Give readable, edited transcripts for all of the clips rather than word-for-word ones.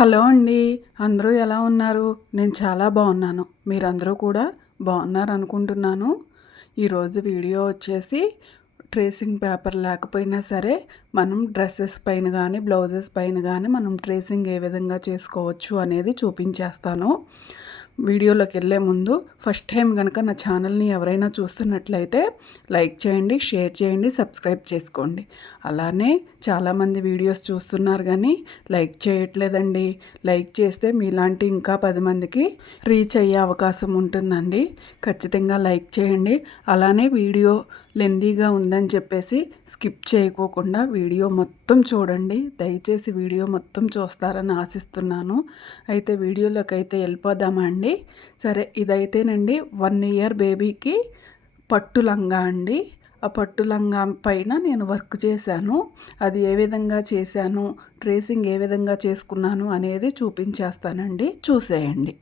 Hello అండి. అందరూ ఎలా ఉన్నారు? నేను చాలా బాగున్నాను. మీరందరూ కూడా బాగున్నారు అనుకుంటున్నాను. ఈరోజు వీడియో వచ్చేసి ట్రేసింగ్ పేపర్ లేకపోయినా సరే మనం డ్రెస్సెస్ పైన కానీ బ్లౌజెస్ పైన కానీ మనం ట్రేసింగ్ ఏ విధంగా చేసుకోవచ్చు అనేది చూపించేస్తాను. వీడియోలోకి వెళ్ళే ముందు ఫస్ట్ టైం కనుక నా ఛానల్ని ఎవరైనా చూస్తున్నట్లయితే లైక్ చేయండి, షేర్ చేయండి, సబ్స్క్రైబ్ చేసుకోండి. అలానే చాలామంది వీడియోస్ చూస్తున్నారు కానీ లైక్ చేయట్లేదండి. లైక్ చేస్తే మీలాంటి ఇంకా 10 మందికి రీచ్ అయ్యే అవకాశం ఉంటుందండి. ఖచ్చితంగా లైక్ చేయండి. అలానే వీడియో లెందీగా ఉందని చెప్పేసి స్కిప్ చేయకోకుండా వీడియో మొత్తం చూడండి. దయచేసి వీడియో మొత్తం చూస్తారని ఆశిస్తున్నాను. అయితే వీడియోలోకి అయితే వెళ్ళిపోదామా అండి. సరే, ఇదైతేనండి 1 ఇయర్ బేబీకి పట్టు లంగా అండి. ఆ పట్టు లంగా పైన నేను వర్క్ చేశాను. అది ఏ విధంగా చేశాను, ట్రేసింగ్ ఏ విధంగా చేసుకున్నాను అనేది చూపించేస్తానండి. చూసేయండి.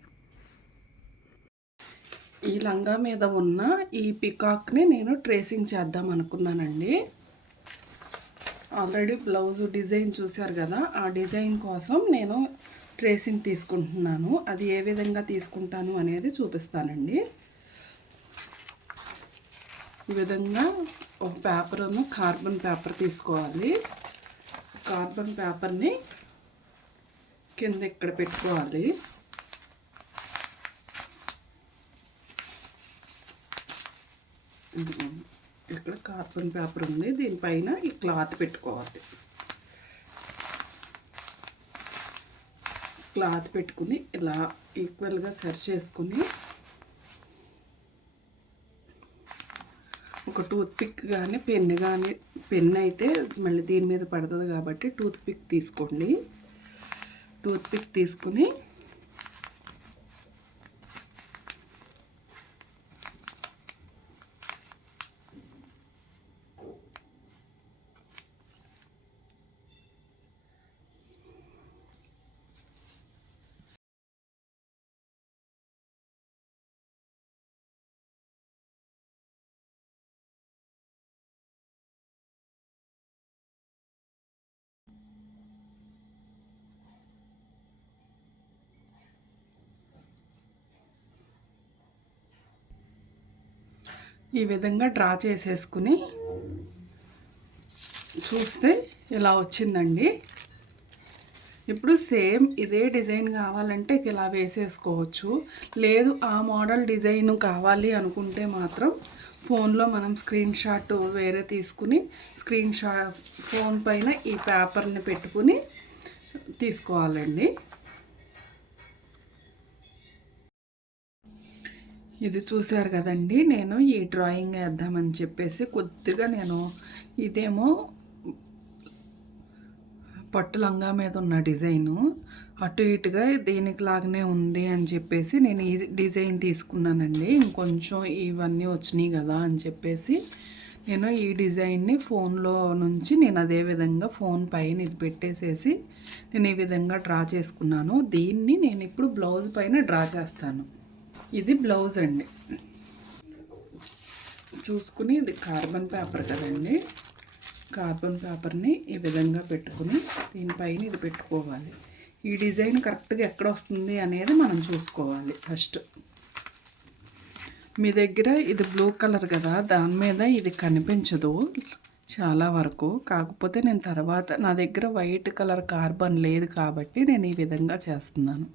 ఈ లంగా మీద ఉన్న ఈ పికాక్ని నేను ట్రేసింగ్ చేద్దాం అనుకున్నానండి. ఆల్రెడీ బ్లౌజ్ డిజైన్ చూశారు కదా, ఆ డిజైన్ కోసం నేను ట్రేసింగ్ తీసుకుంటున్నాను. అది ఏ విధంగా తీసుకుంటాను అనేది చూపిస్తానండి. ఈ విధంగా ఒక పేపర్ను కార్బన్ పేపర్ తీసుకోవాలి. కార్బన్ పేపర్ని కింద ఇక్కడ పెట్టుకోవాలి. ఇక్కడ కార్బన్ పేపర్ ఉంది, దీనిపైన ఈ క్లాత్ పెట్టుకోవాలి. క్లాత్ పెట్టుకుని ఇలా ఈక్వల్గా సరి చేసుకుని ఒక టూత్ పిక్ కానీ పెన్ అయితే మళ్ళీ దీని మీద పడుతుంది కాబట్టి టూత్ పిక్ తీసుకోండి. టూత్ పిక్ తీసుకుని ఈ విధంగా డ్రా చేసేసుకుని చూస్తే ఇలా వచ్చిందండి. ఇప్పుడు సేమ్ ఇదే డిజైన్ కావాలంటే ఇలా వేసేసుకోవచ్చు. లేదు ఆ మోడల్ డిజైన్ కావాలి అనుకుంటే మాత్రం ఫోన్లో మనం స్క్రీన్ షాట్ వేరే తీసుకుని ఫోన్ పైన ఈ పేపర్ని పెట్టుకుని తీసుకోవాలండి. ఇది చూశారు కదండి, నేను ఈ డ్రాయింగ్ వేద్దామని చెప్పేసి కొద్దిగా ఇదేమో పట్టు లంగా మీద ఉన్న డిజైను అటు ఇటుగా దీనికి లాగానే ఉంది అని చెప్పేసి నేను ఈ డిజైన్ తీసుకున్నానండి. ఇంకొంచెం ఇవన్నీ వచ్చినాయి కదా అని చెప్పేసి నేను ఈ డిజైన్ని ఫోన్లో నుంచి నేను అదే విధంగా ఫోన్ పైన ఇది పెట్టేసేసి నేను ఈ విధంగా డ్రా చేసుకున్నాను. దీన్ని నేను ఇప్పుడు బ్లౌజ్ పైన డ్రా చేస్తాను. ఇది బ్లౌజ్ అండి. చూసుకుని ఇది కార్బన్ పేపర్ కదండి. కార్బన్ పేపర్ని ఈ విధంగా పెట్టుకుని దీనిపైన ఇది పెట్టుకోవాలి. ఈ డిజైన్ కరెక్ట్గా ఎక్కడ వస్తుంది అనేది మనం చూసుకోవాలి. ఫస్ట్ మీ దగ్గర ఇది బ్లూ కలర్ కదా, దాని మీద ఇది కనిపించదు చాలా వరకు. కాకపోతే నేను తర్వాత నా దగ్గర వైట్ కలర్ కార్బన్ లేదు కాబట్టి నేను ఈ విధంగా చేస్తున్నాను.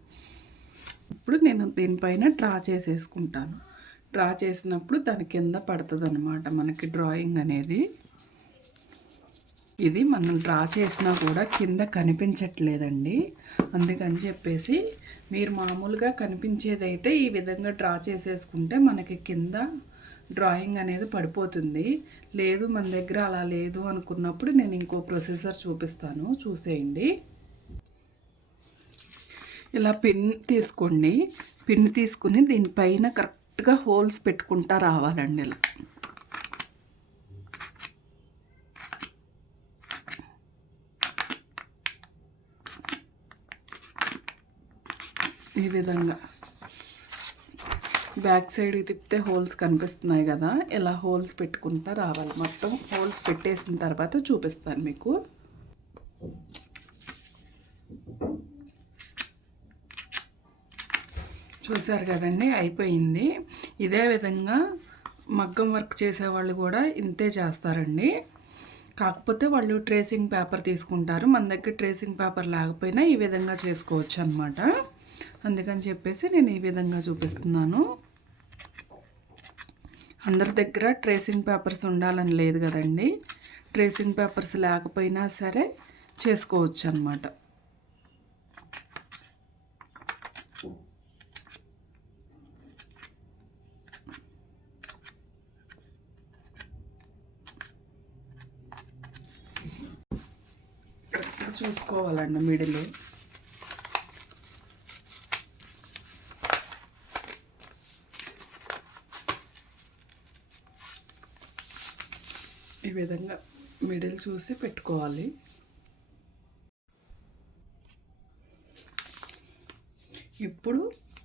ఇప్పుడు నేను దీనిపైన డ్రా చేసేసుకుంటాను. డ్రా చేసినప్పుడు దాని కింద పడుతుంది అన్నమాట మనకి డ్రాయింగ్ అనేది. ఇది మనం డ్రా చేసినా కూడా కింద కనిపించట్లేదండి. అందుకని చెప్పేసి మీరు మామూలుగా కనిపించేదైతే ఈ విధంగా డ్రా చేసేసుకుంటే మనకి కింద డ్రాయింగ్ అనేది పడిపోతుంది. లేదు మన దగ్గర అలా లేదు అనుకున్నప్పుడు నేను ఇంకో ప్రొసెసర్ చూపిస్తాను, చూసేయండి. ఇలా పిన్ తీసుకోండి. పిన్ తీసుకుని దీనిపైన కరెక్ట్గా హోల్స్ పెట్టుకుంటా రావాలండి. ఇలా ఈ విధంగా బ్యాక్ సైడ్ తిప్పితే హోల్స్ కనిపిస్తున్నాయి కదా, ఇలా హోల్స్ పెట్టుకుంటా రావాలి. మొత్తం హోల్స్ పెట్టేసిన తర్వాత చూపిస్తాను మీకు. చూసారు కదండి, అయిపోయింది. ఇదే విధంగా మగ్గం వర్క్ చేసేవాళ్ళు కూడా ఇంతే చేస్తారండి. కాకపోతే వాళ్ళు ట్రేసింగ్ పేపర్ తీసుకుంటారు. మన దగ్గర ట్రేసింగ్ పేపర్ లేకపోయినా ఈ విధంగా చేసుకోవచ్చు అన్నమాట. అందుకని చెప్పేసి నేను ఈ విధంగా చూపిస్తున్నాను. అందరి దగ్గర ట్రేసింగ్ పేపర్స్ ఉండాలని లేదు కదండి. ట్రేసింగ్ పేపర్స్ లేకపోయినా సరే చేసుకోవచ్చు అన్నమాట. చూసుకోవాలండి మిడిల్. ఈ విధంగా మిడిల్ చూసి పెట్టుకోవాలి. ఇప్పుడు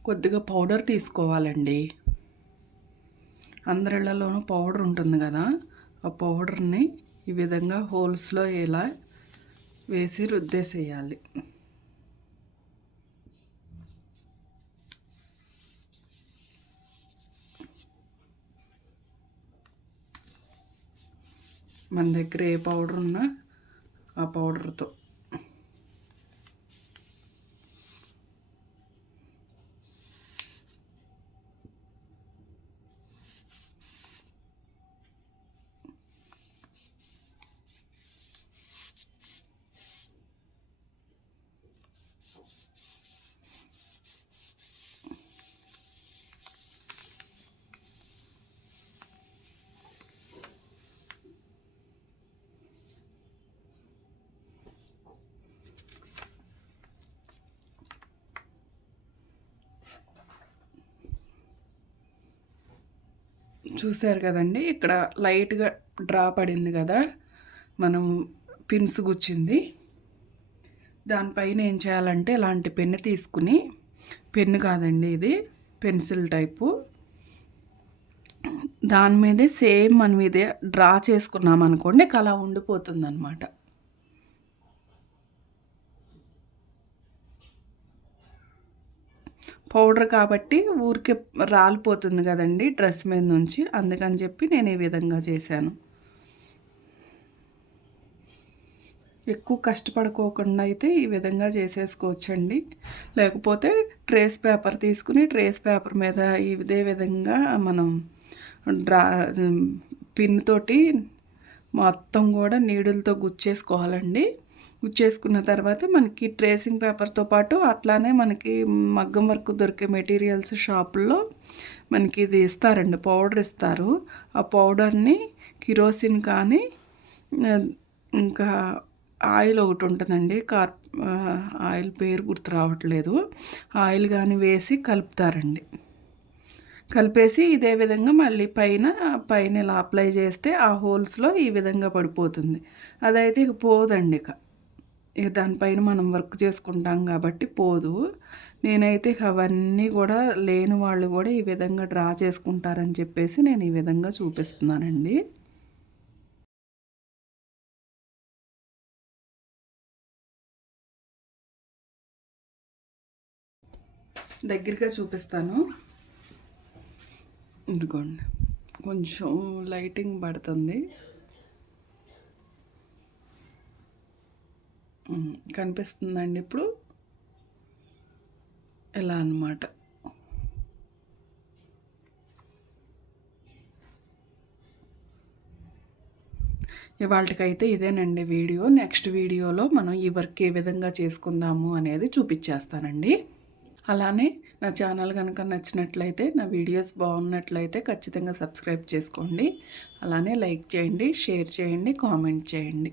కొద్దిగా పౌడర్ తీసుకోవాలండి. అందరిళ్లలోనూ పౌడర్ ఉంటుంది కదా, ఆ పౌడర్ని ఈ విధంగా హోల్స్లో ఇలా వేసి రుద్దేసేయాలి. మన దగ్గర ఏ పౌడర్ ఉన్నా ఆ పౌడర్తో చూసారు కదండి, ఇక్కడ లైట్గా డ్రా పడింది కదా, మనం పిన్స్ గుచ్చింది. దానిపైన ఏం చేయాలంటే ఇలాంటి పెన్ను తీసుకుని, పెన్ను కాదండి ఇది పెన్సిల్ టైపు, దాని మీదే సేమ్ మనం ఇదే డ్రా చేసుకున్నాం అనుకోండి, అలా ఉండిపోతుంది అన్నమాట. పౌడర్ కాబట్టి ఊరికే రాలిపోతుంది కదండి డ్రెస్ మీద నుంచి, అందుకని చెప్పి నేను ఈ విధంగా చేశాను. ఎక్కువ కష్టపడుకోకుండా అయితే ఈ విధంగా చేసేసుకోవచ్చండి. లేకపోతే ట్రేస్ పేపర్ తీసుకుని ట్రేస్ పేపర్ మీద ఇదే విధంగా మనం పిన్ తోటి మొత్తం కూడా నీడిల్తో గుచ్చేసుకోవాలండి. గుచ్చేసుకున్న తర్వాత మనకి ట్రేసింగ్ పేపర్తో పాటు అట్లానే మనకి మగ్గం వర్క్ దొరికే మెటీరియల్స్ షాపుల్లో మనకి ఇది ఇస్తారండి, పౌడర్ ఇస్తారు. ఆ పౌడర్ని కిరోసిన్ కానీ ఇంకా ఆయిల్ ఒకటి ఉంటుందండి, ఆయిల్ పేరు గుర్తు రావట్లేదు, ఆయిల్ కానీ వేసి కలుపుతారండి. కలిపేసి ఇదే విధంగా మళ్ళీ పైన ఇలా అప్లై చేస్తే ఆ హోల్స్లో ఈ విధంగా పడిపోతుంది. అదైతే ఇక పోదండి. ఇక దానిపైన మనం వర్క్ చేసుకుంటాం కాబట్టి పోదు. నేనైతే ఇక అవన్నీ కూడా లేని వాళ్ళు కూడా ఈ విధంగా డ్రా చేసుకుంటారని చెప్పేసి నేను ఈ విధంగా చూపిస్తున్నానండి. దగ్గరగా చూపిస్తాను. ఇదిగోండి, కొంచెం లైటింగ్ పడుతుంది, కనిపిస్తుందండి ఇప్పుడు. ఇలా అన్నమాట. ఇవాళకైతే ఇదేనండి వీడియో. నెక్స్ట్ వీడియోలో మనం ఈ వర్క్ ఏ విధంగా చేసుకుందాము అనేది చూపించేస్తానండి. అలానే నా ఛానల్ కనుక నచ్చినట్లయితే, నా వీడియోస్ బాగున్నట్లయితే ఖచ్చితంగా సబ్స్క్రైబ్ చేసుకోండి. అలానే లైక్ చేయండి, షేర్ చేయండి, కామెంట్ చేయండి.